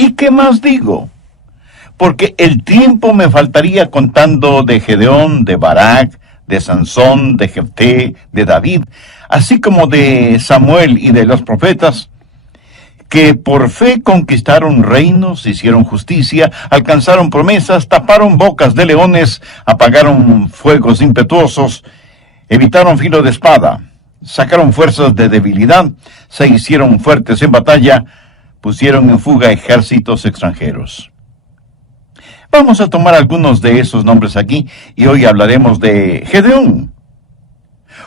¿Y qué más digo? Porque el tiempo me faltaría contando de Gedeón, de Barak, de Sansón, de Jefté, de David, así como de Samuel y de los profetas, que por fe conquistaron reinos, hicieron justicia, alcanzaron promesas, taparon bocas de leones, apagaron fuegos impetuosos, evitaron filo de espada, sacaron fuerzas de debilidad, se hicieron fuertes en batalla, pusieron en fuga ejércitos extranjeros. Vamos a tomar algunos de esos nombres aquí y hoy hablaremos de Gedeón.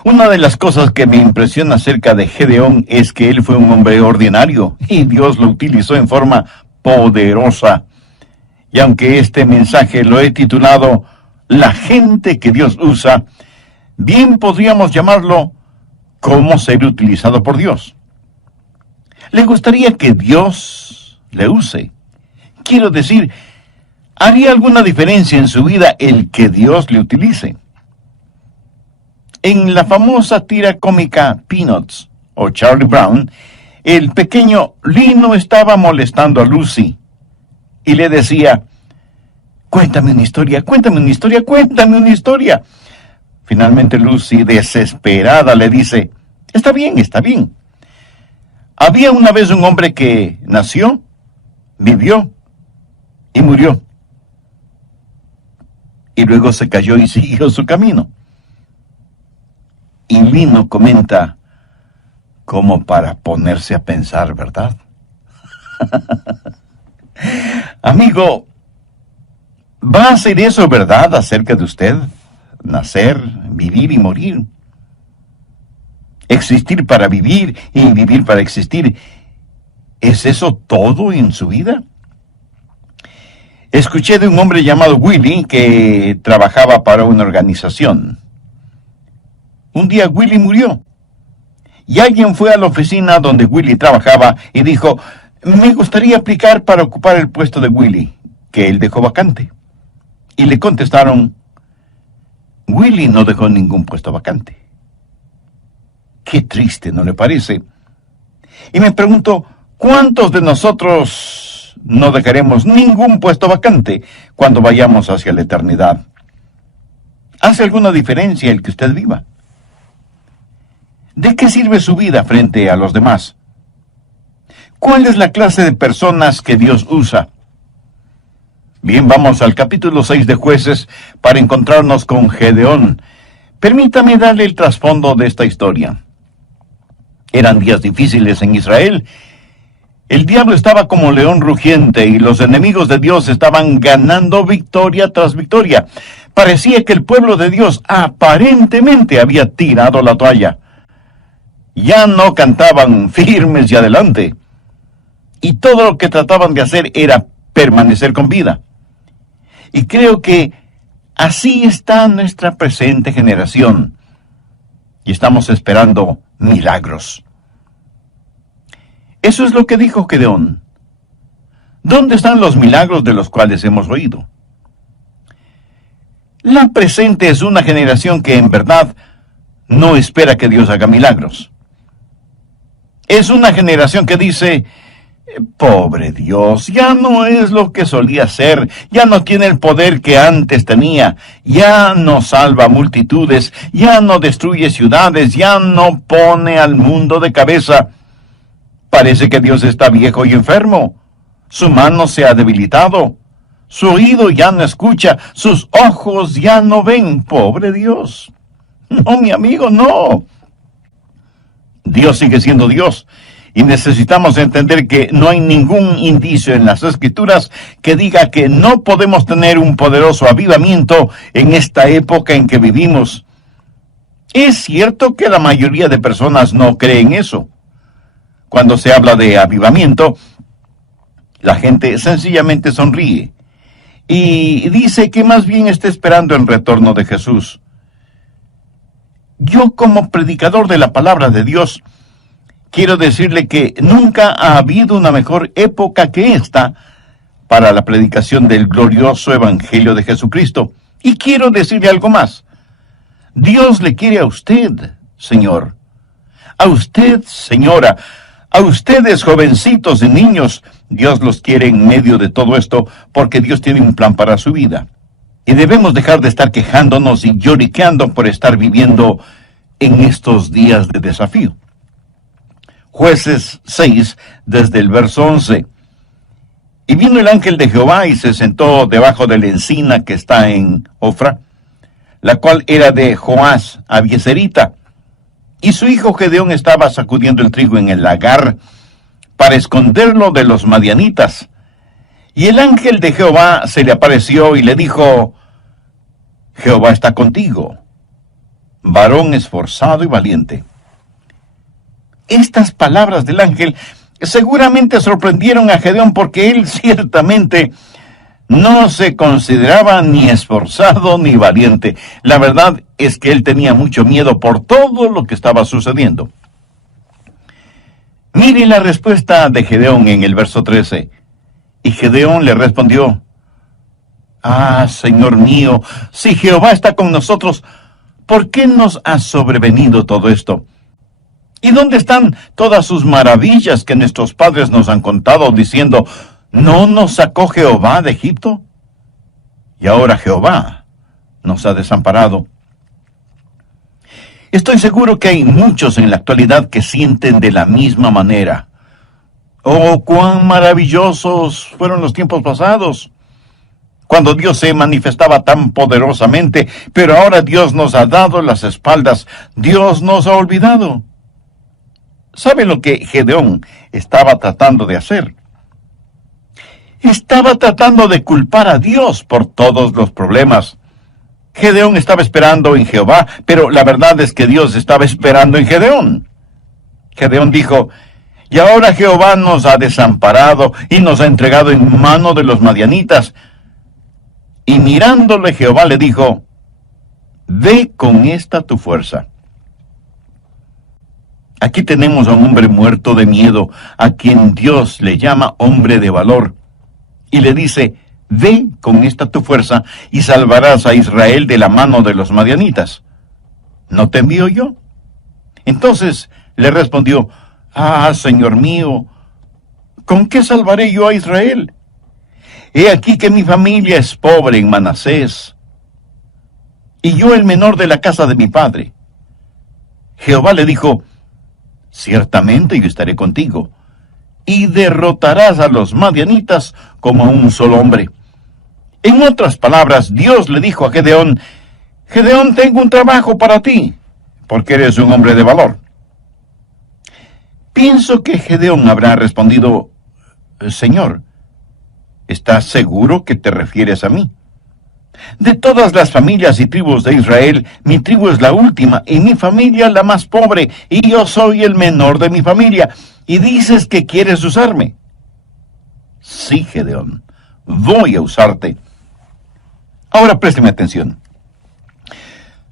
Una de las cosas que me impresiona acerca de Gedeón es que él fue un hombre ordinario y Dios lo utilizó en forma poderosa. Y aunque este mensaje lo he titulado La gente que Dios usa, bien podríamos llamarlo ¿Cómo ser utilizado por Dios? ¿Le gustaría que Dios le use? Quiero decir, ¿haría alguna diferencia en su vida el que Dios le utilice? En la famosa tira cómica Peanuts o Charlie Brown, el pequeño Lino estaba molestando a Lucy y le decía, cuéntame una historia, cuéntame una historia, cuéntame una historia. Finalmente Lucy, desesperada, le dice, está bien, está bien. Había una vez un hombre que nació, vivió y murió. Y luego se cayó y siguió su camino. Y Lino comenta, como para ponerse a pensar, ¿verdad? Amigo, ¿va a ser eso verdad acerca de usted? Nacer, vivir y morir. Existir para vivir y vivir para existir. ¿Es eso todo en su vida? Escuché de un hombre llamado Willy que trabajaba para una organización. Un día Willy murió. Y alguien fue a la oficina donde Willy trabajaba y dijo, me gustaría aplicar para ocupar el puesto de Willy, que él dejó vacante. Y le contestaron, Willy no dejó ningún puesto vacante. Qué triste, ¿no le parece? Y me pregunto, ¿cuántos de nosotros no dejaremos ningún puesto vacante cuando vayamos hacia la eternidad? ¿Hace alguna diferencia el que usted viva? ¿De qué sirve su vida frente a los demás? ¿Cuál es la clase de personas que Dios usa? Bien, vamos al capítulo 6 de Jueces para encontrarnos con Gedeón. Permítame darle el trasfondo de esta historia. Eran días difíciles en Israel. El diablo estaba como león rugiente y los enemigos de Dios estaban ganando victoria tras victoria. Parecía que el pueblo de Dios aparentemente había tirado la toalla. Ya no cantaban firmes y adelante. Y todo lo que trataban de hacer era permanecer con vida. Y creo que así está nuestra presente generación. Y estamos esperando milagros. Eso es lo que dijo Gedeón. ¿Dónde están los milagros de los cuales hemos oído? La presente es una generación que en verdad no espera que Dios haga milagros. Es una generación que dice, pobre Dios, ya no es lo que solía ser, ya no tiene el poder que antes tenía, ya no salva multitudes, ya no destruye ciudades, ya no pone al mundo de cabeza. Parece que Dios está viejo y enfermo, su mano se ha debilitado, su oído ya no escucha, sus ojos ya no ven, pobre Dios. No, mi amigo, no. Dios sigue siendo Dios. Y necesitamos entender que no hay ningún indicio en las Escrituras que diga que no podemos tener un poderoso avivamiento en esta época en que vivimos. Es cierto que la mayoría de personas no creen eso. Cuando se habla de avivamiento, la gente sencillamente sonríe y dice que más bien está esperando el retorno de Jesús. Yo, como predicador de la palabra de Dios, quiero decirle que nunca ha habido una mejor época que esta para la predicación del glorioso Evangelio de Jesucristo. Y quiero decirle algo más. Dios le quiere a usted, señor. A usted, señora. A ustedes, jovencitos y niños. Dios los quiere en medio de todo esto porque Dios tiene un plan para su vida. Y debemos dejar de estar quejándonos y lloriqueando por estar viviendo en estos días de desafío. Jueces 6, desde el verso 11. Y vino el ángel de Jehová y se sentó debajo de la encina que está en Ofra, la cual era de Joás Abieserita. Y su hijo Gedeón estaba sacudiendo el trigo en el lagar para esconderlo de los madianitas. Y el ángel de Jehová se le apareció y le dijo: Jehová está contigo, varón esforzado y valiente. Estas palabras del ángel seguramente sorprendieron a Gedeón porque él ciertamente no se consideraba ni esforzado ni valiente. La verdad es que él tenía mucho miedo por todo lo que estaba sucediendo. Mire la respuesta de Gedeón en el verso 13. Y Gedeón le respondió: Ah, Señor mío, si Jehová está con nosotros, ¿por qué nos ha sobrevenido todo esto? ¿Y dónde están todas sus maravillas que nuestros padres nos han contado, diciendo: ¿no nos sacó Jehová de Egipto? Y ahora Jehová nos ha desamparado. Estoy seguro que hay muchos en la actualidad que sienten de la misma manera. Oh, cuán maravillosos fueron los tiempos pasados, cuando Dios se manifestaba tan poderosamente, pero ahora Dios nos ha dado las espaldas, Dios nos ha olvidado. ¿Sabe lo que Gedeón estaba tratando de hacer? Estaba tratando de culpar a Dios por todos los problemas. Gedeón estaba esperando en Jehová, pero la verdad es que Dios estaba esperando en Gedeón. Gedeón dijo: y ahora Jehová nos ha desamparado y nos ha entregado en mano de los madianitas. Y mirándole Jehová le dijo: ve con esta tu fuerza. Aquí tenemos a un hombre muerto de miedo, a quien Dios le llama hombre de valor, y le dice: ve con esta tu fuerza y salvarás a Israel de la mano de los madianitas. ¿No te envío yo? Entonces le respondió: ah, Señor mío, ¿con qué salvaré yo a Israel? He aquí que mi familia es pobre en Manasés, y yo el menor de la casa de mi padre. Jehová le dijo: ciertamente yo estaré contigo, y derrotarás a los madianitas como a un solo hombre. En otras palabras, Dios le dijo a Gedeón: Gedeón, tengo un trabajo para ti, porque eres un hombre de valor. Pienso que Gedeón habrá respondido: Señor, ¿estás seguro que te refieres a mí? De todas las familias y tribus de Israel, mi tribu es la última, y mi familia la más pobre, y yo soy el menor de mi familia, y dices que quieres usarme. Sí, Gedeón, voy a usarte. Ahora présteme atención.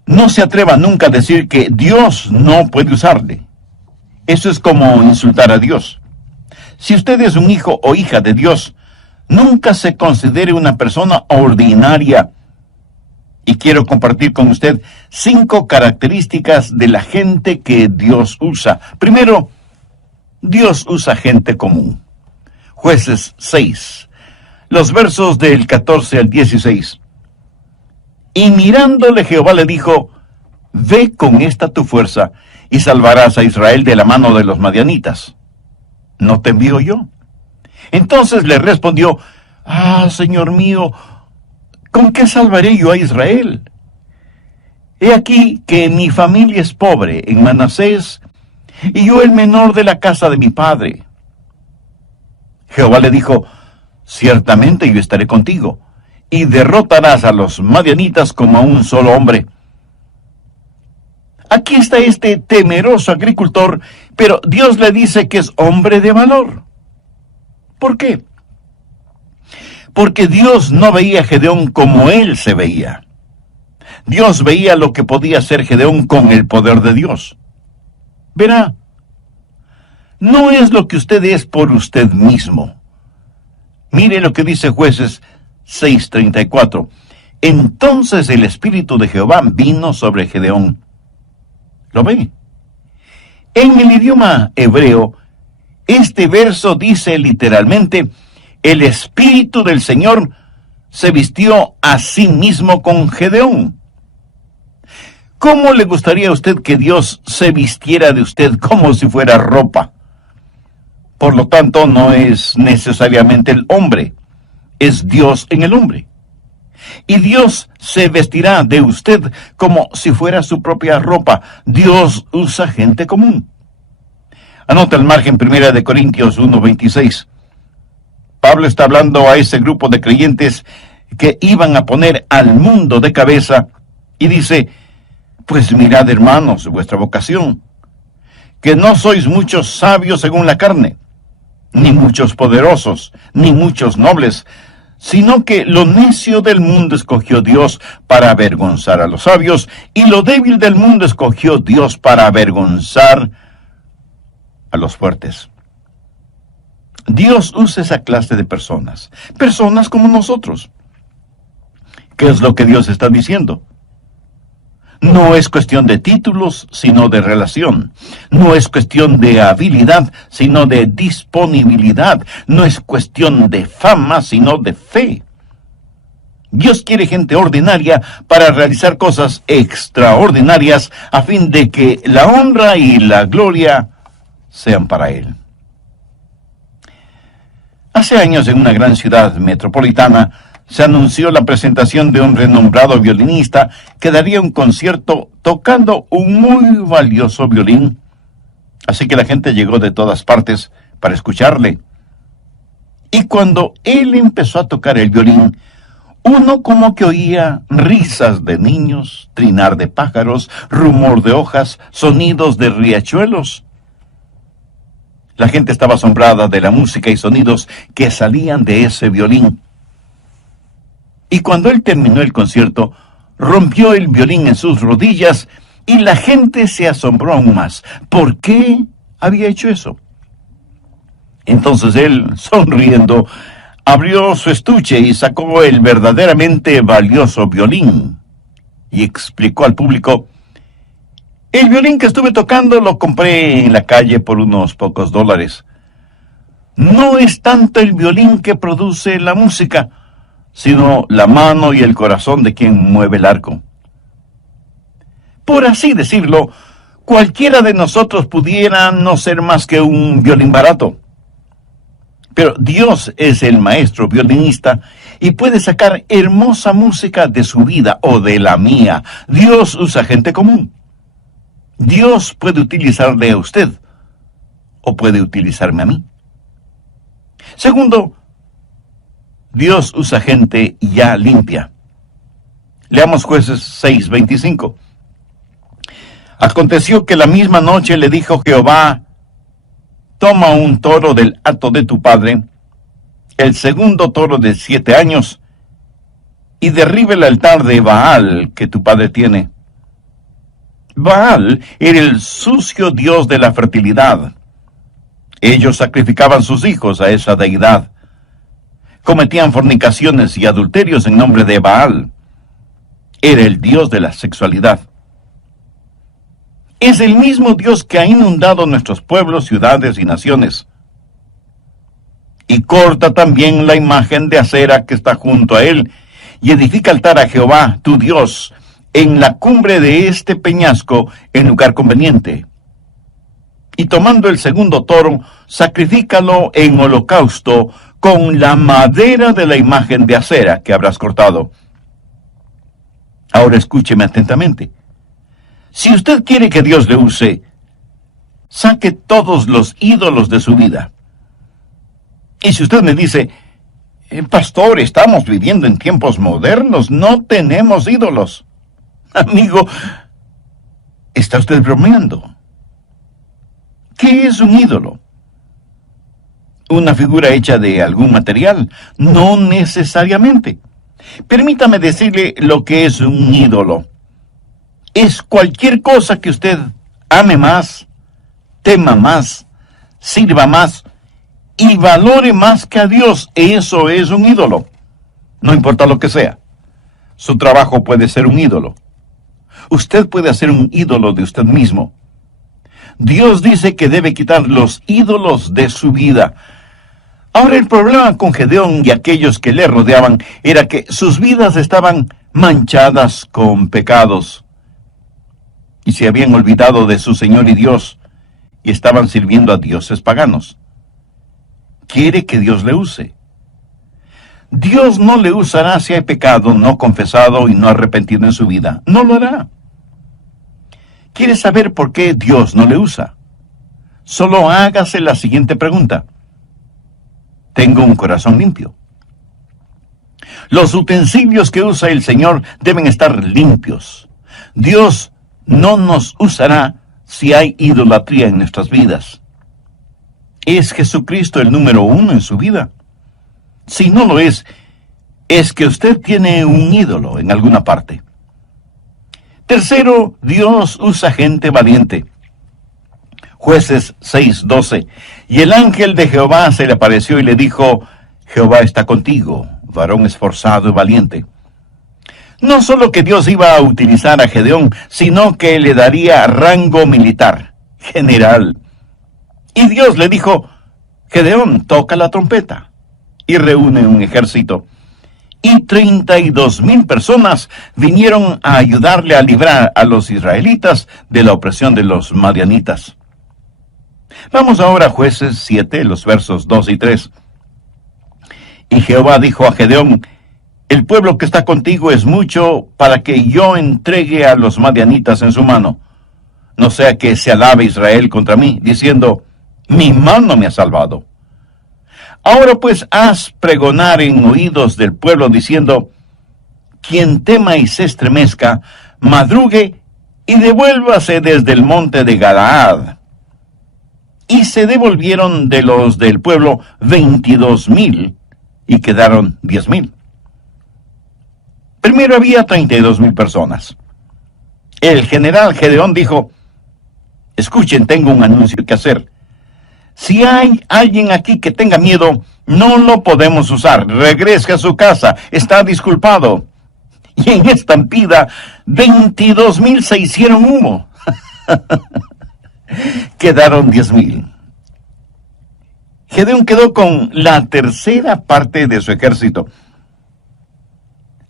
No se atreva nunca a decir que Dios no puede usarle. Eso es como insultar a Dios. Si usted es un hijo o hija de Dios, nunca se considere una persona ordinaria. Y quiero compartir con usted 5 características de la gente que Dios usa. Primero, Dios usa gente común. Jueces 6, los versos del 14 al 16. Y mirándole Jehová le dijo: ve con esta tu fuerza y salvarás a Israel de la mano de los madianitas. ¿No te envío yo? Entonces le respondió: ah, Señor mío, ¿con qué salvaré yo a Israel? He aquí que mi familia es pobre en Manasés, y yo el menor de la casa de mi padre. Jehová le dijo: ciertamente yo estaré contigo, y derrotarás a los madianitas como a un solo hombre. Aquí está este temeroso agricultor, pero Dios le dice que es hombre de valor. ¿Por qué? Porque Dios no veía a Gedeón como él se veía. Dios veía lo que podía hacer Gedeón con el poder de Dios. Verá, no es lo que usted es por usted mismo. Mire lo que dice Jueces 6:34. Entonces el Espíritu de Jehová vino sobre Gedeón. ¿Lo ve? En el idioma hebreo, Este verso dice literalmente, el Espíritu del Señor se vistió a sí mismo con Gedeón. ¿Cómo le gustaría a usted que Dios se vistiera de usted como si fuera ropa? Por lo tanto, no es necesariamente el hombre, es Dios en el hombre. Y Dios se vestirá de usted como si fuera su propia ropa. Dios usa gente común. Anota el margen 1 Corintios 1:26. Pablo está hablando a ese grupo de creyentes que iban a poner al mundo de cabeza y dice, pues mirad, hermanos, vuestra vocación, que no sois muchos sabios según la carne, ni muchos poderosos, ni muchos nobles, sino que lo necio del mundo escogió Dios para avergonzar a los sabios, y lo débil del mundo escogió Dios para avergonzar a los fuertes. Dios usa esa clase de personas como nosotros. ¿Qué es lo que Dios está diciendo? No es cuestión de títulos, sino de relación. No es cuestión de habilidad, sino de disponibilidad. No es cuestión de fama, sino de fe. Dios quiere gente ordinaria para realizar cosas extraordinarias a fin de que la honra y la gloria sean para Él. Hace años, en una gran ciudad metropolitana, se anunció la presentación de un renombrado violinista que daría un concierto tocando un muy valioso violín. Así que la gente llegó de todas partes para escucharle. Y cuando él empezó a tocar el violín, uno como que oía risas de niños, trinar de pájaros, rumor de hojas, sonidos de riachuelos. La gente estaba asombrada de la música y sonidos que salían de ese violín. Y cuando él terminó el concierto, rompió el violín en sus rodillas y la gente se asombró aún más. ¿Por qué había hecho eso? Entonces él, sonriendo, abrió su estuche y sacó el verdaderamente valioso violín y explicó al público, el violín que estuve tocando lo compré en la calle por unos pocos dólares. No es tanto el violín que produce la música, sino la mano y el corazón de quien mueve el arco. Por así decirlo, cualquiera de nosotros pudiera no ser más que un violín barato. Pero Dios es el maestro violinista y puede sacar hermosa música de su vida o de la mía. Dios usa gente común. Dios puede utilizarle a usted o puede utilizarme a mí. Segundo, Dios usa gente ya limpia. Leamos Jueces 6:25. Aconteció que la misma noche le dijo Jehová, toma un toro del hato de tu padre, el segundo toro de 7 años, y derribe el altar de Baal que tu padre tiene. Baal era el sucio dios de la fertilidad. Ellos sacrificaban sus hijos a esa deidad. Cometían fornicaciones y adulterios en nombre de Baal. Era el dios de la sexualidad. Es el mismo Dios que ha inundado nuestros pueblos, ciudades y naciones. Y corta también la imagen de acera que está junto a él, y edifica altar a Jehová, tu Dios, en la cumbre de este peñasco, en lugar conveniente. Y tomando el segundo toro, sacrifícalo en holocausto con la madera de la imagen de acera que habrás cortado. Ahora escúcheme atentamente. Si usted quiere que Dios le use, saque todos los ídolos de su vida. Y si usted me dice, pastor, estamos viviendo en tiempos modernos, no tenemos ídolos. Amigo, ¿está usted bromeando? ¿Qué es un ídolo? ¿Una figura hecha de algún material? No necesariamente. Permítame decirle lo que es un ídolo. Es cualquier cosa que usted ame más, tema más, sirva más y valore más que a Dios. Eso es un ídolo. No importa lo que sea. Su trabajo puede ser un ídolo. Usted puede hacer un ídolo de usted mismo. Dios dice que debe quitar los ídolos de su vida. Ahora, el problema con Gedeón y aquellos que le rodeaban era que sus vidas estaban manchadas con pecados y se habían olvidado de su Señor y Dios y estaban sirviendo a dioses paganos. Quiere que Dios le use. Dios no le usará si hay pecado no confesado y no arrepentido en su vida. No lo hará. ¿Quiere saber por qué Dios no le usa? Solo hágase la siguiente pregunta. ¿Tengo un corazón limpio? Los utensilios que usa el Señor deben estar limpios. Dios no nos usará si hay idolatría en nuestras vidas. ¿Es Jesucristo el número 1 en su vida? Si no lo es que usted tiene un ídolo en alguna parte. Tercero, Dios usa gente valiente. Jueces 6:12. Y el ángel de Jehová se le apareció y le dijo, Jehová está contigo, varón esforzado y valiente. No solo que Dios iba a utilizar a Gedeón, sino que le daría rango militar, general. Y Dios le dijo, Gedeón, toca la trompeta. Y reúne un ejército. Y 32,000 personas vinieron a ayudarle a librar a los israelitas de la opresión de los madianitas. Vamos ahora a Jueces 7, los versos 2 y 3. Y Jehová dijo a Gedeón, el pueblo que está contigo es mucho para que yo entregue a los madianitas en su mano. No sea que se alabe Israel contra mí, diciendo, mi mano me ha salvado. Ahora pues haz pregonar en oídos del pueblo diciendo, quien tema y se estremezca, madrugue y devuélvase desde el monte de Galaad. Y se devolvieron de los del pueblo 22,000 y quedaron 10,000. Primero había 32,000 personas. El general Gedeón dijo, escuchen, tengo un anuncio que hacer. Si hay alguien aquí que tenga miedo, no lo podemos usar. Regrese a su casa, está disculpado. Y en estampida, 22,000 se hicieron humo. Quedaron 10,000. Gedeón quedó con la tercera parte de su ejército.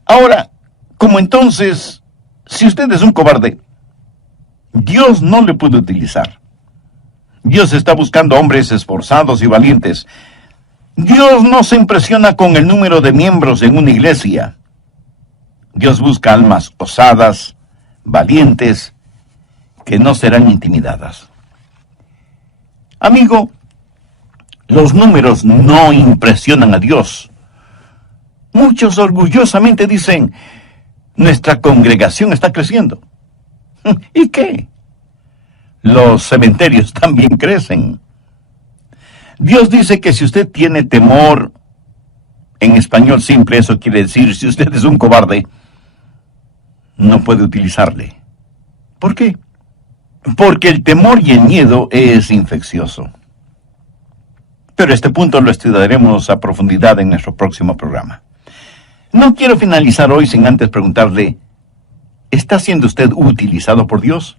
Ahora, como entonces, si usted es un cobarde, Dios no le puede utilizar. Dios está buscando hombres esforzados y valientes. Dios no se impresiona con el número de miembros en una iglesia. Dios busca almas osadas, valientes, que no serán intimidadas. Amigo, los números no impresionan a Dios. Muchos orgullosamente dicen, nuestra congregación está creciendo. ¿Y qué? Los cementerios también crecen. Dios dice que si usted tiene temor, en español simple eso quiere decir, si usted es un cobarde, no puede utilizarle. ¿Por qué? Porque el temor y el miedo es infeccioso. Pero este punto lo estudiaremos a profundidad en nuestro próximo programa. No quiero finalizar hoy sin antes preguntarle, ¿está siendo usted utilizado por Dios?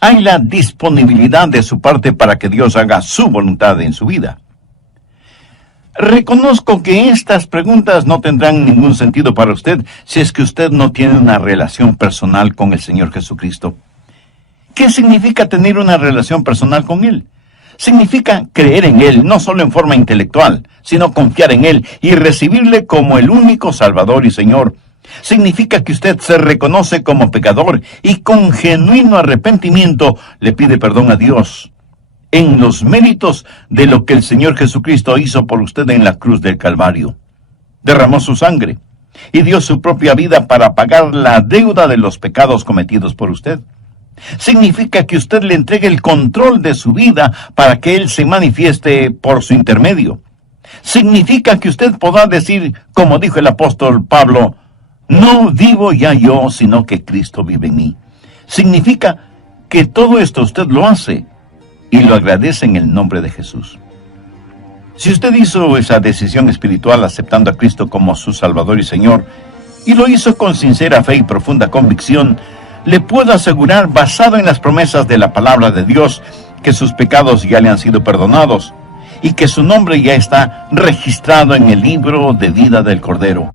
¿Hay la disponibilidad de su parte para que Dios haga su voluntad en su vida? Reconozco que estas preguntas no tendrán ningún sentido para usted si es que usted no tiene una relación personal con el Señor Jesucristo. ¿Qué significa tener una relación personal con Él? Significa creer en Él, no solo en forma intelectual, sino confiar en Él y recibirle como el único Salvador y Señor. Significa que usted se reconoce como pecador y con genuino arrepentimiento le pide perdón a Dios en los méritos de lo que el Señor Jesucristo hizo por usted en la cruz del Calvario. Derramó su sangre y dio su propia vida para pagar la deuda de los pecados cometidos por usted. Significa que usted le entregue el control de su vida para que Él se manifieste por su intermedio. Significa que usted podrá decir, como dijo el apóstol Pablo, no vivo ya yo, sino que Cristo vive en mí. Significa que todo esto usted lo hace y lo agradece en el nombre de Jesús. Si usted hizo esa decisión espiritual aceptando a Cristo como su Salvador y Señor, y lo hizo con sincera fe y profunda convicción, le puedo asegurar, basado en las promesas de la palabra de Dios, que sus pecados ya le han sido perdonados y que su nombre ya está registrado en el libro de vida del Cordero.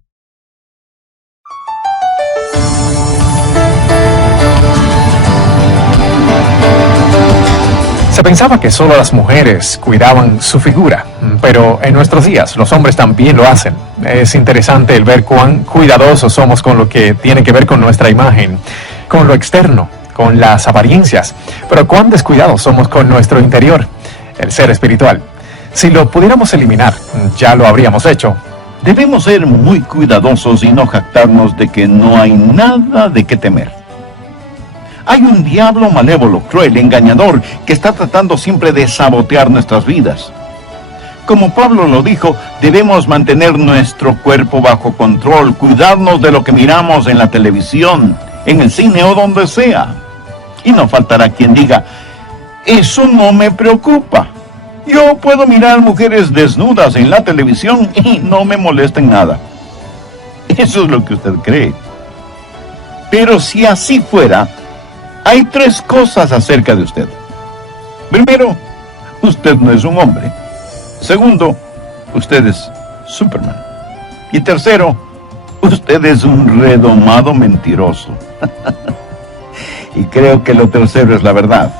Se pensaba que solo las mujeres cuidaban su figura, pero en nuestros días los hombres también lo hacen. Es interesante el ver cuán cuidadosos somos con lo que tiene que ver con nuestra imagen, con lo externo, con las apariencias, pero cuán descuidados somos con nuestro interior, el ser espiritual. Si lo pudiéramos eliminar, ya lo habríamos hecho. Debemos ser muy cuidadosos y no jactarnos de que no hay nada de qué temer. Hay un diablo malévolo, cruel, engañador, que está tratando siempre de sabotear nuestras vidas. Como Pablo lo dijo, debemos mantener nuestro cuerpo bajo control, cuidarnos de lo que miramos en la televisión, en el cine o donde sea. Y no faltará quien diga, eso no me preocupa. Yo puedo mirar mujeres desnudas en la televisión y no me molesta en nada. Eso es lo que usted cree. Pero si así fuera, hay 3 cosas acerca de usted. Primero, usted no es un hombre. Segundo, usted es Superman. Y tercero, usted es un redomado mentiroso. Y creo que lo tercero es la verdad.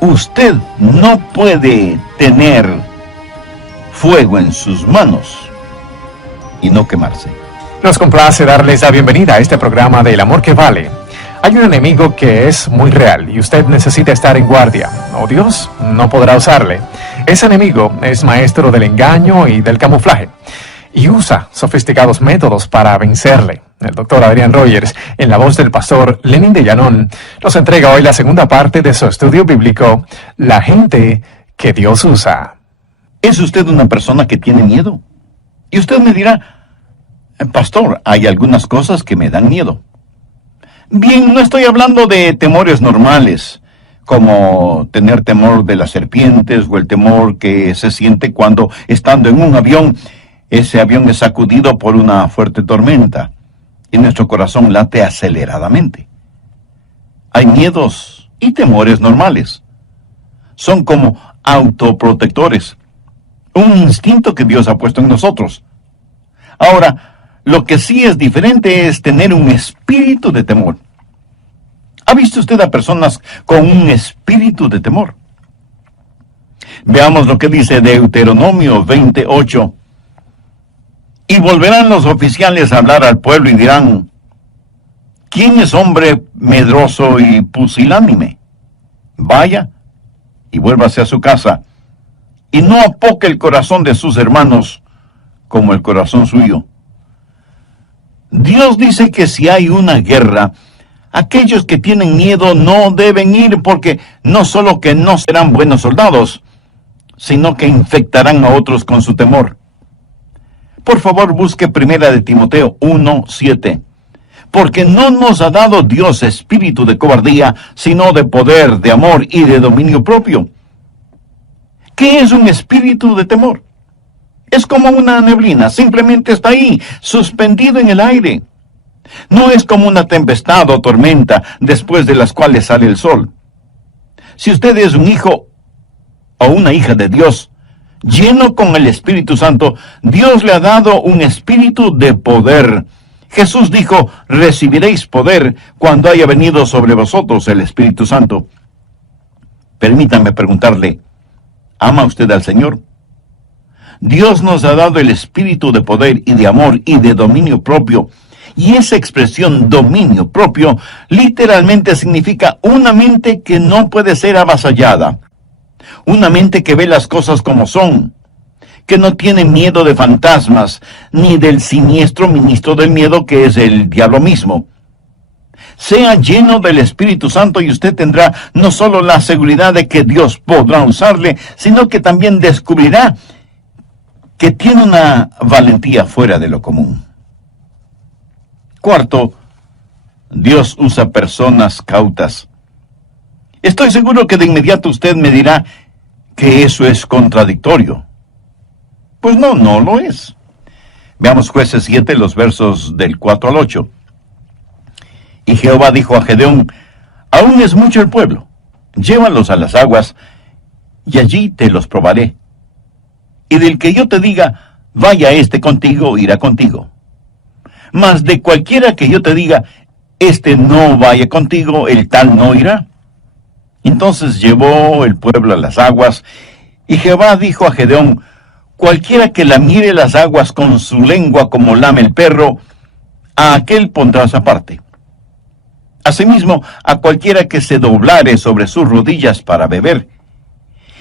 Usted no puede tener fuego en sus manos y no quemarse. Nos complace darles la bienvenida a este programa de El Amor que Vale. Hay un enemigo que es muy real y usted necesita estar en guardia, o Dios no podrá usarle. Ese enemigo es maestro del engaño y del camuflaje, y usa sofisticados métodos para vencerle. El doctor Adrián Rogers, en la voz del pastor Lenin de Llanón, nos entrega hoy la segunda parte de su estudio bíblico, La gente que Dios usa. ¿Es usted una persona que tiene miedo? Y usted me dirá, pastor, hay algunas cosas que me dan miedo. Bien, no estoy hablando de temores normales, como tener temor de las serpientes o el temor que se siente cuando, estando en un avión, ese avión es sacudido por una fuerte tormenta y nuestro corazón late aceleradamente. Hay miedos y temores normales. Son como autoprotectores, un instinto que Dios ha puesto en nosotros. Ahora, lo que sí es diferente es tener un espíritu de temor. ¿Ha visto usted a personas con un espíritu de temor? Veamos lo que dice Deuteronomio 28. Y volverán los oficiales a hablar al pueblo y dirán, ¿quién es hombre medroso y pusilánime? Vaya y vuélvase a su casa, y no apoque el corazón de sus hermanos como el corazón suyo. Dios dice que si hay una guerra, aquellos que tienen miedo no deben ir, porque no solo que no serán buenos soldados, sino que infectarán a otros con su temor. Por favor, busque 1 de Timoteo 1:7. Porque no nos ha dado Dios espíritu de cobardía, sino de poder, de amor y de dominio propio. ¿Qué es un espíritu de temor? Es como una neblina, simplemente está ahí, suspendido en el aire. No es como una tempestad o tormenta después de las cuales sale el sol. Si usted es un hijo o una hija de Dios, lleno con el Espíritu Santo, Dios le ha dado un espíritu de poder. Jesús dijo, recibiréis poder cuando haya venido sobre vosotros el Espíritu Santo. Permítame preguntarle, ¿ama usted al Señor? Dios nos ha dado el espíritu de poder y de amor y de dominio propio. Y esa expresión dominio propio literalmente significa una mente que no puede ser avasallada. Una mente que ve las cosas como son, que no tiene miedo de fantasmas, ni del siniestro ministro del miedo que es el diablo mismo. Sea lleno del Espíritu Santo y usted tendrá no solo la seguridad de que Dios podrá usarle, sino que también descubrirá que tiene una valentía fuera de lo común. Cuarto, Dios usa personas cautas. Estoy seguro que de inmediato usted me dirá que eso es contradictorio. Pues no lo es. Veamos Jueces 7, los versos del 4 al 8. Y Jehová dijo a Gedeón: aún es mucho el pueblo, llévalos a las aguas, y allí te los probaré. Y del que yo te diga, vaya este contigo, irá contigo. Mas de cualquiera que yo te diga, este no vaya contigo, el tal no irá. Entonces llevó el pueblo a las aguas, y Jehová dijo a Gedeón: cualquiera que lamiere las aguas con su lengua como lame el perro, a aquel pondrás aparte. Asimismo, a cualquiera que se doblare sobre sus rodillas para beber.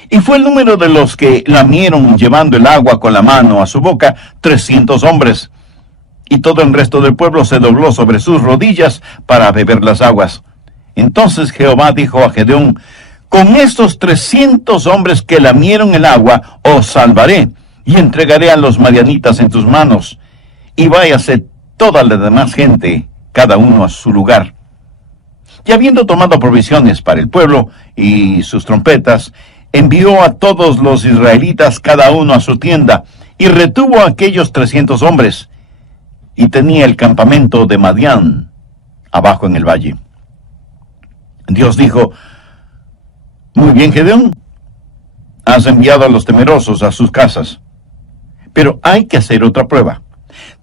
Y fue el número de los que lamieron llevando el agua con la mano a su boca 300 hombres. Y todo el resto del pueblo se dobló sobre sus rodillas para beber las aguas. Entonces Jehová dijo a Gedeón: con estos 300 hombres que lamieron el agua, os salvaré, y entregaré a los madianitas en tus manos. Y váyase toda la demás gente, cada uno a su lugar. Y habiendo tomado provisiones para el pueblo y sus trompetas, envió a todos los israelitas cada uno a su tienda, y retuvo a aquellos 300 hombres, y tenía el campamento de Madián abajo en el valle. Dios dijo: muy bien, Gedeón, has enviado a los temerosos a sus casas, pero hay que hacer otra prueba.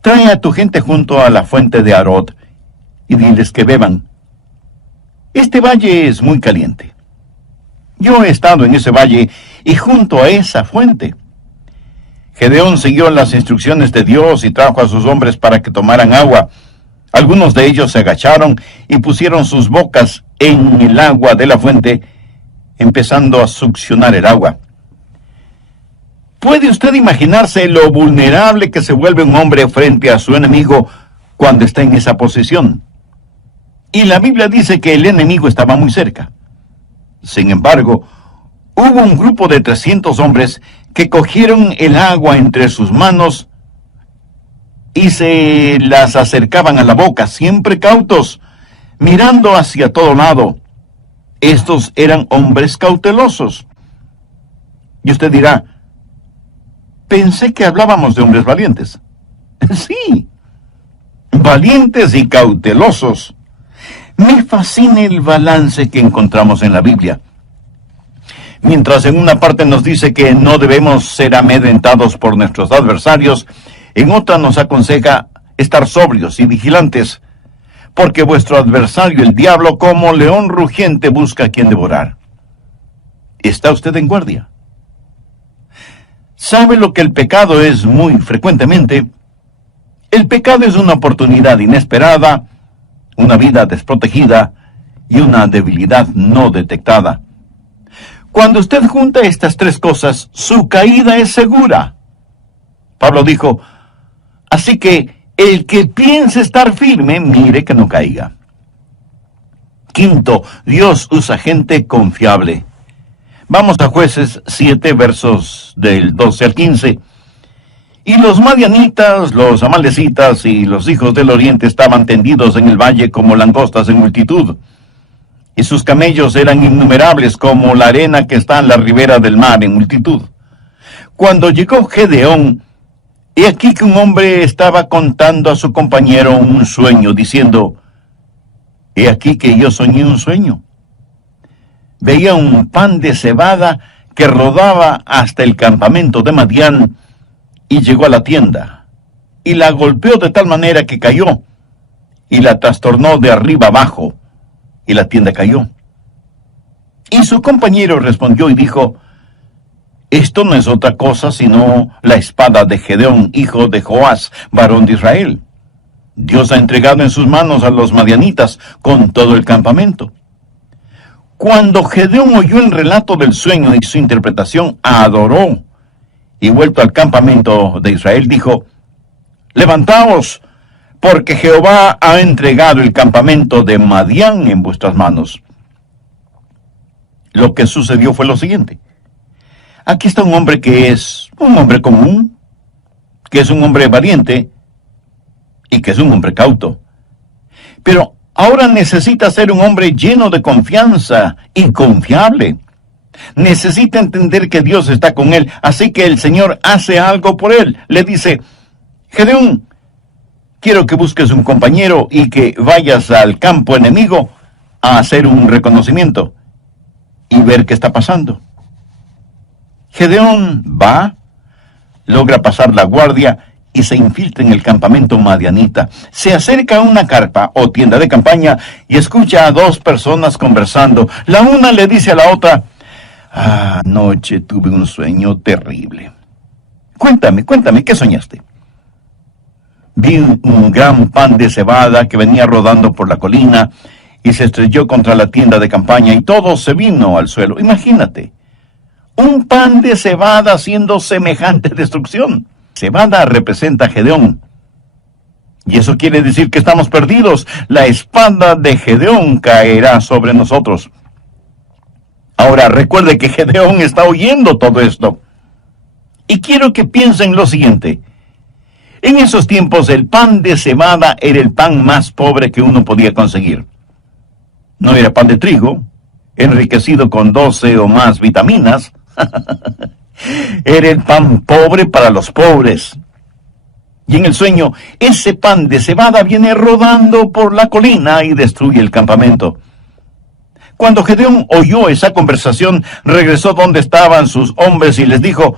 Trae a tu gente junto a la fuente de Arod, y diles que beban. Este valle es muy caliente. Yo he estado en ese valle y junto a esa fuente. Gedeón siguió las instrucciones de Dios y trajo a sus hombres para que tomaran agua. Algunos de ellos se agacharon y pusieron sus bocas en el agua de la fuente, empezando a succionar el agua. ¿Puede usted imaginarse lo vulnerable que se vuelve un hombre frente a su enemigo cuando está en esa posición? Y la Biblia dice que el enemigo estaba muy cerca. Sin embargo, hubo un grupo de 300 hombres que cogieron el agua entre sus manos y se las acercaban a la boca, siempre cautos, mirando hacia todo lado. Estos eran hombres cautelosos. Y usted dirá: pensé que hablábamos de hombres valientes. Sí, valientes y cautelosos. Me fascina el balance que encontramos en la Biblia. Mientras en una parte nos dice que no debemos ser amedrentados por nuestros adversarios, en otra nos aconseja estar sobrios y vigilantes, porque vuestro adversario, el diablo, como león rugiente, busca a quien devorar. ¿Está usted en guardia? ¿Sabe lo que el pecado es muy frecuentemente? El pecado es una oportunidad inesperada, una vida desprotegida y una debilidad no detectada. Cuando usted junta estas tres cosas, su caída es segura. Pablo dijo: así que el que piense estar firme, mire que no caiga. Quinto, Dios usa gente confiable. Vamos a Jueces 7, versos del 12 al 15. Y los madianitas, los amalecitas y los hijos del oriente estaban tendidos en el valle como langostas en multitud. Y sus camellos eran innumerables como la arena que está en la ribera del mar en multitud. Cuando llegó Gedeón, he aquí que un hombre estaba contando a su compañero un sueño, diciendo: he aquí que yo soñé un sueño. Veía un pan de cebada que rodaba hasta el campamento de Madián, y llegó a la tienda, y la golpeó de tal manera que cayó, y la trastornó de arriba abajo, y la tienda cayó. Y su compañero respondió y dijo: esto no es otra cosa sino la espada de Gedeón, hijo de Joás, varón de Israel. Dios ha entregado en sus manos a los madianitas con todo el campamento. Cuando Gedeón oyó el relato del sueño y su interpretación, adoró, y vuelto al campamento de Israel dijo: levantaos, porque Jehová ha entregado el campamento de Madián en vuestras manos. Lo que sucedió fue lo siguiente. Aquí está un hombre que es un hombre común, que es un hombre valiente y que es un hombre cauto. Pero ahora necesita ser un hombre lleno de confianza y confiable. Necesita entender que Dios está con él, así que el Señor hace algo por él. Le dice: Gedeón, quiero que busques un compañero y que vayas al campo enemigo a hacer un reconocimiento y ver qué está pasando. Gedeón va, logra pasar la guardia y se infiltra en el campamento madianita. Se acerca a una carpa o tienda de campaña y escucha a dos personas conversando. La una le dice a la otra: anoche tuve un sueño terrible. Cuéntame, ¿qué soñaste? Vi un gran pan de cebada que venía rodando por la colina y se estrelló contra la tienda de campaña y todo se vino al suelo. Imagínate, un pan de cebada haciendo semejante destrucción. Cebada representa a Gedeón. Y eso quiere decir que estamos perdidos. La espada de Gedeón caerá sobre nosotros. Ahora, recuerde que Gedeón está oyendo todo esto. Y quiero que piensen lo siguiente. En esos tiempos el pan de cebada era el pan más pobre que uno podía conseguir. No era pan de trigo, enriquecido con 12 o más vitaminas. Era el pan pobre para los pobres. Y en el sueño, ese pan de cebada viene rodando por la colina y destruye el campamento. Cuando Gedeón oyó esa conversación, regresó donde estaban sus hombres y les dijo: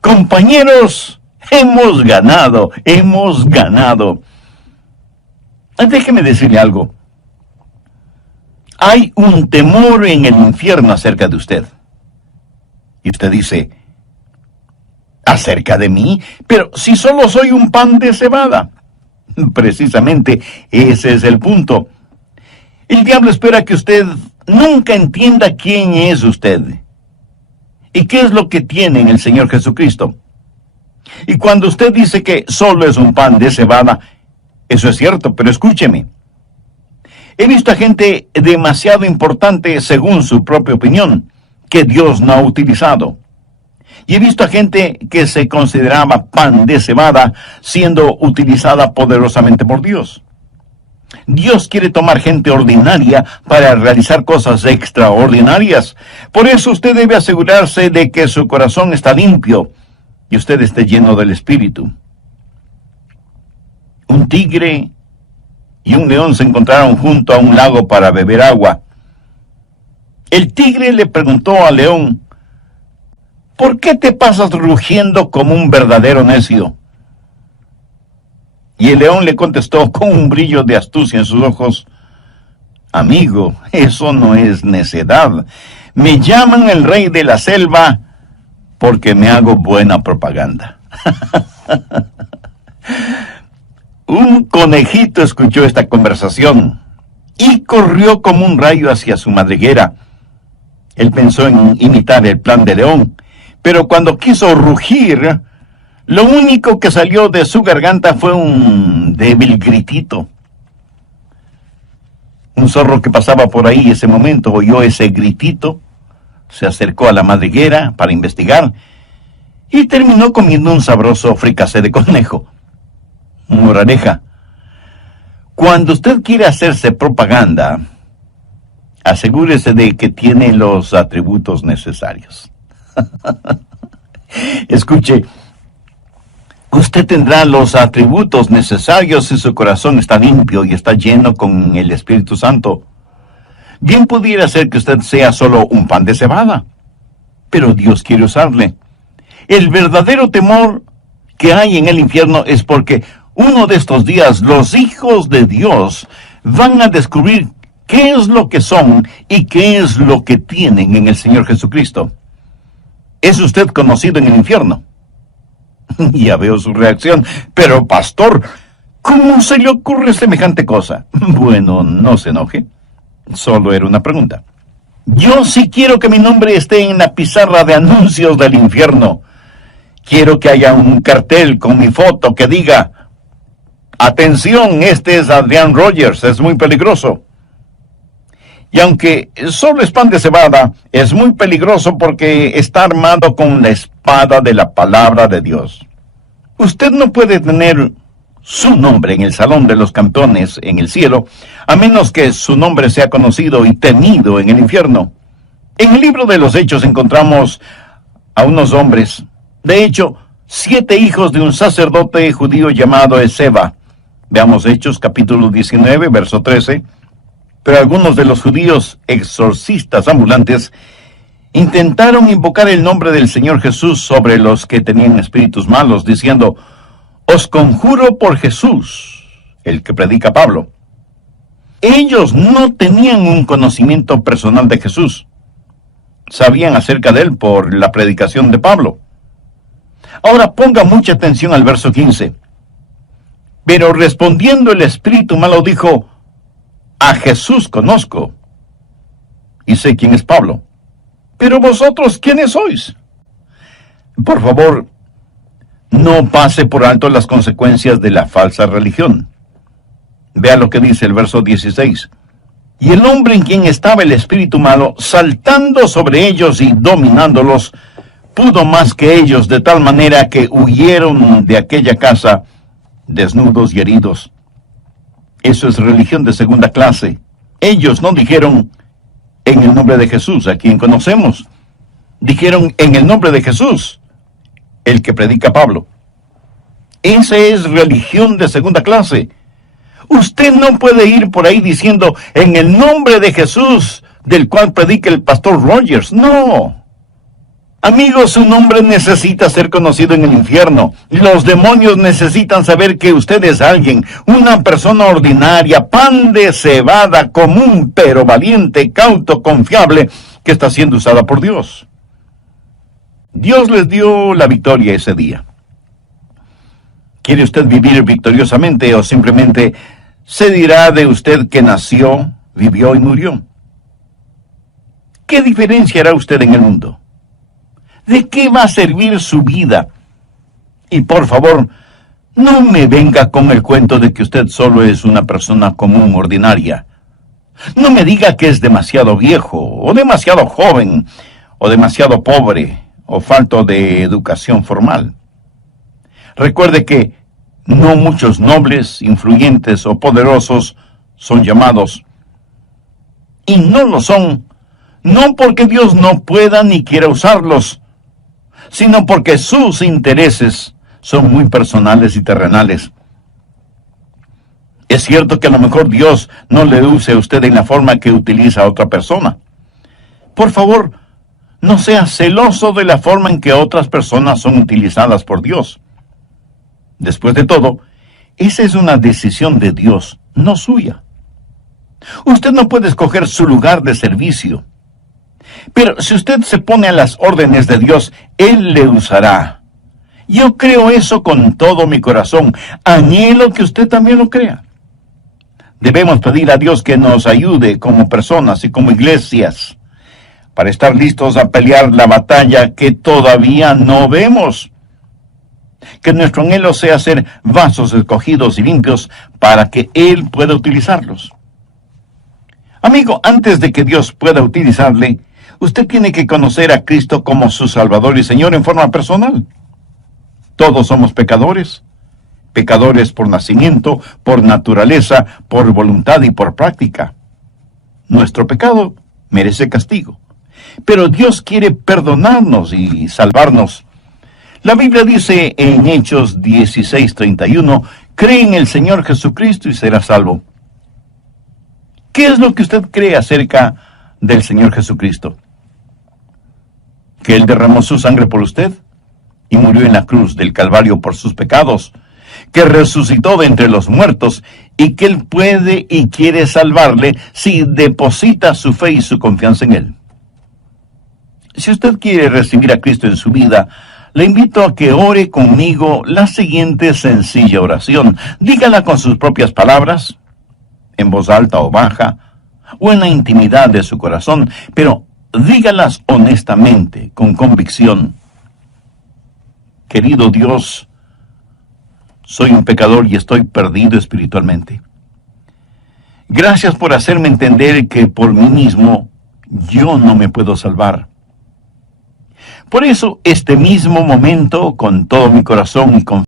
compañeros, hemos ganado. Déjeme decirle algo. Hay un temor en el infierno acerca de usted. Y usted dice: ¿acerca de mí? Pero si solo soy un pan de cebada. Precisamente ese es el punto. El diablo espera que usted nunca entienda quién es usted y qué es lo que tiene en el Señor Jesucristo. Y cuando usted dice que solo es un pan de cebada, eso es cierto, pero escúcheme. He visto a gente demasiado importante según su propia opinión, que Dios no ha utilizado. Y he visto a gente que se consideraba pan de cebada siendo utilizada poderosamente por Dios. Dios quiere tomar gente ordinaria para realizar cosas extraordinarias. Por eso usted debe asegurarse de que su corazón está limpio y usted esté lleno del Espíritu. Un tigre y un león se encontraron junto a un lago para beber agua. El tigre le preguntó al león: ¿por qué te pasas rugiendo como un verdadero necio? Y el león le contestó con un brillo de astucia en sus ojos: amigo, eso no es necedad. Me llaman el rey de la selva porque me hago buena propaganda. Un conejito escuchó esta conversación y corrió como un rayo hacia su madriguera. Él pensó en imitar el plan de león, pero cuando quiso rugir, lo único que salió de su garganta fue un débil gritito. Un zorro que pasaba por ahí ese momento oyó ese gritito, se acercó a la madriguera para investigar y terminó comiendo un sabroso fricasé de conejo. Moraleja: cuando usted quiere hacerse propaganda, asegúrese de que tiene los atributos necesarios. Escuche, usted tendrá los atributos necesarios si su corazón está limpio y está lleno con el Espíritu Santo. Bien pudiera ser que usted sea solo un pan de cebada, pero Dios quiere usarle. El verdadero temor que hay en el infierno es porque uno de estos días los hijos de Dios van a descubrir qué es lo que son y qué es lo que tienen en el Señor Jesucristo. ¿Es usted conocido en el infierno? Ya veo su reacción. Pero, pastor, ¿cómo se le ocurre semejante cosa? Bueno, no se enoje. Solo era una pregunta. Yo sí quiero que mi nombre esté en la pizarra de anuncios del infierno. Quiero que haya un cartel con mi foto que diga: atención, este es Adrián Rogers, es muy peligroso. Y aunque solo es pan de cebada, es muy peligroso porque está armado con la espada de la palabra de Dios. Usted no puede tener su nombre en el salón de los campeones en el cielo, a menos que su nombre sea conocido y temido en el infierno. En el libro de los Hechos encontramos a unos hombres, de hecho, 7 hijos de un sacerdote judío llamado Esceva, Veamos Hechos capítulo 19, verso 13. Pero algunos de los judíos exorcistas ambulantes intentaron invocar el nombre del Señor Jesús sobre los que tenían espíritus malos, diciendo: os conjuro por Jesús, el que predica Pablo. Ellos no tenían un conocimiento personal de Jesús. Sabían acerca de él por la predicación de Pablo. Ahora ponga mucha atención al verso 15. Pero respondiendo el espíritu malo dijo: a Jesús conozco, y sé quién es Pablo. Pero vosotros, ¿quiénes sois? Por favor, no pase por alto las consecuencias de la falsa religión. Vea lo que dice el verso 16. Y el hombre en quien estaba el espíritu malo, saltando sobre ellos y dominándolos, pudo más que ellos, de tal manera que huyeron de aquella casa desnudos y heridos. Eso es religión de segunda clase. Ellos no dijeron: en el nombre de Jesús, a quien conocemos. Dijeron: en el nombre de Jesús, el que predica Pablo. Esa es religión de segunda clase. Usted no puede ir por ahí diciendo: en el nombre de Jesús, del cual predica el pastor Rogers. No. Amigo, su nombre necesita ser conocido en el infierno. Los demonios necesitan saber que usted es alguien, una persona ordinaria, pan de cebada, común, pero valiente, cauto, confiable, que está siendo usada por Dios. Dios les dio la victoria ese día. ¿Quiere usted vivir victoriosamente o simplemente se dirá de usted que nació, vivió y murió? ¿Qué diferencia hará usted en el mundo? ¿De qué va a servir su vida? Y por favor, no me venga con el cuento de que usted solo es una persona común, ordinaria. No me diga que es demasiado viejo, o demasiado joven, o demasiado pobre, o falto de educación formal. Recuerde que no muchos nobles, influyentes o poderosos son llamados. Y no lo son, no porque Dios no pueda ni quiera usarlos, sino porque sus intereses son muy personales y terrenales. Es cierto que a lo mejor Dios no le use a usted en la forma que utiliza a otra persona. Por favor, no sea celoso de la forma en que otras personas son utilizadas por Dios. Después de todo, esa es una decisión de Dios, no suya. Usted no puede escoger su lugar de servicio. Pero si usted se pone a las órdenes de Dios, Él le usará. Yo creo eso con todo mi corazón. Anhelo que usted también lo crea. Debemos pedir a Dios que nos ayude como personas y como iglesias para estar listos a pelear la batalla que todavía no vemos. Que nuestro anhelo sea ser vasos escogidos y limpios para que Él pueda utilizarlos. Amigo, antes de que Dios pueda utilizarle, usted tiene que conocer a Cristo como su Salvador y Señor en forma personal. Todos somos pecadores. Pecadores por nacimiento, por naturaleza, por voluntad y por práctica. Nuestro pecado merece castigo. Pero Dios quiere perdonarnos y salvarnos. La Biblia dice en Hechos 16:31, cree en el Señor Jesucristo y será salvo. ¿Qué es lo que usted cree acerca del Señor Jesucristo? ¿Que Él derramó su sangre por usted y murió en la cruz del Calvario por sus pecados? ¿Que resucitó de entre los muertos y que Él puede y quiere salvarle si deposita su fe y su confianza en Él? Si usted quiere recibir a Cristo en su vida, le invito a que ore conmigo la siguiente sencilla oración. Dígala con sus propias palabras, en voz alta o baja, o en la intimidad de su corazón, pero dígalas honestamente, con convicción. Querido Dios, soy un pecador y estoy perdido espiritualmente. Gracias por hacerme entender que por mí mismo yo no me puedo salvar. Por eso, este mismo momento, con todo mi corazón y con